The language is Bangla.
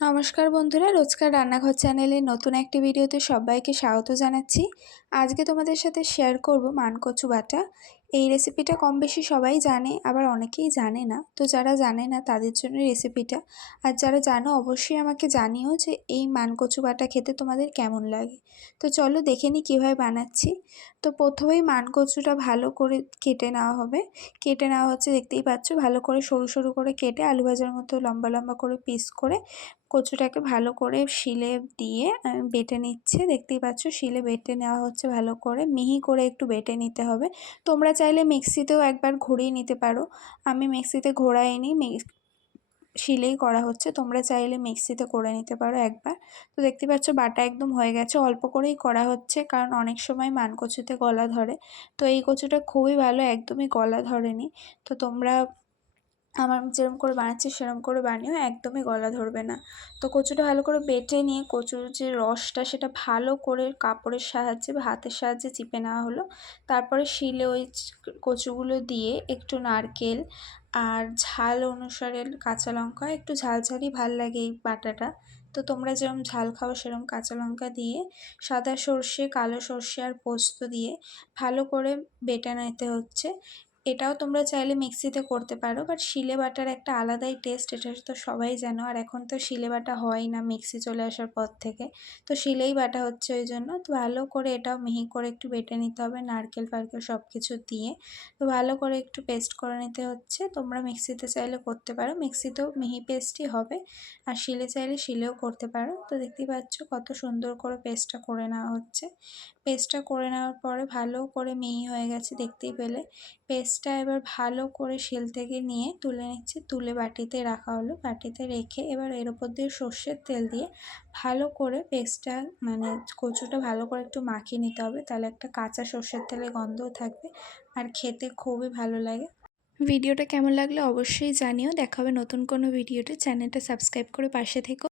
নমস্কার বন্ধুরা, রোজকার রান্নাঘর চ্যানেলে নতুন একটি ভিডিওতে সবাইকে স্বাগত জানাচ্ছি। আজকে তোমাদের সাথে শেয়ার করব মানকচু বাটা। এই রেসিপিটা কম বেশি সবাই জানে, আবার অনেকেই জানে না। তো যারা জানে না, তাদের জন্য রেসিপিটা আর যারা জানো, অবশ্যই আমাকে জানিও যে এই মানকচু বাটা খেতে তোমাদের কেমন লাগে। তো চলো দেখে নিই কীভাবে বানাচ্ছি। তো প্রথমেই মানকচুটা ভালো করে কেটে নেওয়া হবে। কেটে নেওয়া হচ্ছে, দেখতেই পাচ্ছ, ভালো করে সরু সরু করে কেটে আলু ভাজার মতো লম্বা লম্বা করে পিস করে কচুটাকে ভালো করে শিলে দিয়ে বেটে নিচ্ছে। দেখতেই পাচ্ছ, শিলে বেটে নেওয়া হচ্ছে ভালো করে। মিহি করে একটু বেটে নিতে হবে। তোমরা চাইলে মিক্সিতেও একবার ঘুরিয়ে নিতে পারো। আমি মিক্সিতে ঘোরাইনি শিলেই করা হচ্ছে। তোমরা চাইলে মিক্সিতে করে নিতে পারো একবার। তো দেখতে পাচ্ছ, বাটা একদম হয়ে গেছে। অল্প করেই করা হচ্ছে, কারণ অনেক সময় মান কচুতে গলা ধরে। তো এই কচুটা খুবই ভালো, একদমই গলা ধরেনি। তো তোমরা আমার যেরকম করে বানাচ্ছি সেরকম করে বানিয়েও একদমই গলা ধরবে না। তো কচুটা ভালো করে বেটে নিয়ে কচুর যে রসটা সেটা ভালো করে কাপড়ের সাহায্যে বা হাতের সাহায্যে চিপে নেওয়া হলো। তারপরে শিলে ওই কচুগুলো দিয়ে একটু নারকেল আর ঝাল অনুসারে কাঁচা লঙ্কা, একটু ঝাল ঝালঝালই ভালো লাগে এই বাটাটা। তো তোমরা যেরকম ঝাল খাও সেরকম কাঁচা লঙ্কা দিয়ে সাদা সর্ষে, কালো সর্ষে আর পোস্ত দিয়ে ভালো করে বেটে নিতে হচ্ছে। এটাও তোমরা চাইলে মিক্সিতে করতে পারো বাট শিলে বাটার একটা আলাদাই টেস্ট এটা তো সবাই জানো, আর এখন তো শিলে বাটা হয় না মিক্সি চলে আসার পর থেকে। তো শিলেই বাটা হচ্ছে ওই জন্য, তো ভালো করে এটাও মিহি করে একটু বেটে নিতে হবে, নারকেল, ফারকেল সব কিছু দিয়ে। তো ভালো করে একটু পেস্ট করে নিতে হচ্ছে, তোমরা মিক্সিতে চাইলে করতে পারো, মিক্সিতেও মিহি পেস্টই হবে, আর শিলে চাইলে শিলেও করতে পারো। তো দেখতেই পাচ্ছ কত সুন্দর করে পেস্টটা করে নেওয়া হচ্ছে। পেস্টটা করে নেওয়ার পরে ভালো করে মিহি হয়ে গেছে, দেখতেই পেলে। পেস্টটা এবার ভালো করে শিল থেকে নিয়ে তুলে নিচ্ছি। তুলে বাটিতে রাখা হলো। বাটিতে রেখে এবার এর ওপর দিয়ে সর্ষের তেল দিয়ে ভালো করে পেস্টটা মানে কচুটা ভালো করে একটু মাখিয়ে নিতে হবে। তাহলে একটা কাঁচা সর্ষের তেলের গন্ধও থাকবে আর খেতে খুবই ভালো লাগে। ভিডিওটা কেমন লাগল অবশ্যই জানিও। দেখা হবে নতুন কোনো ভিডিওতে। চ্যানেলটা সাবস্ক্রাইব করে পাশে থেকো।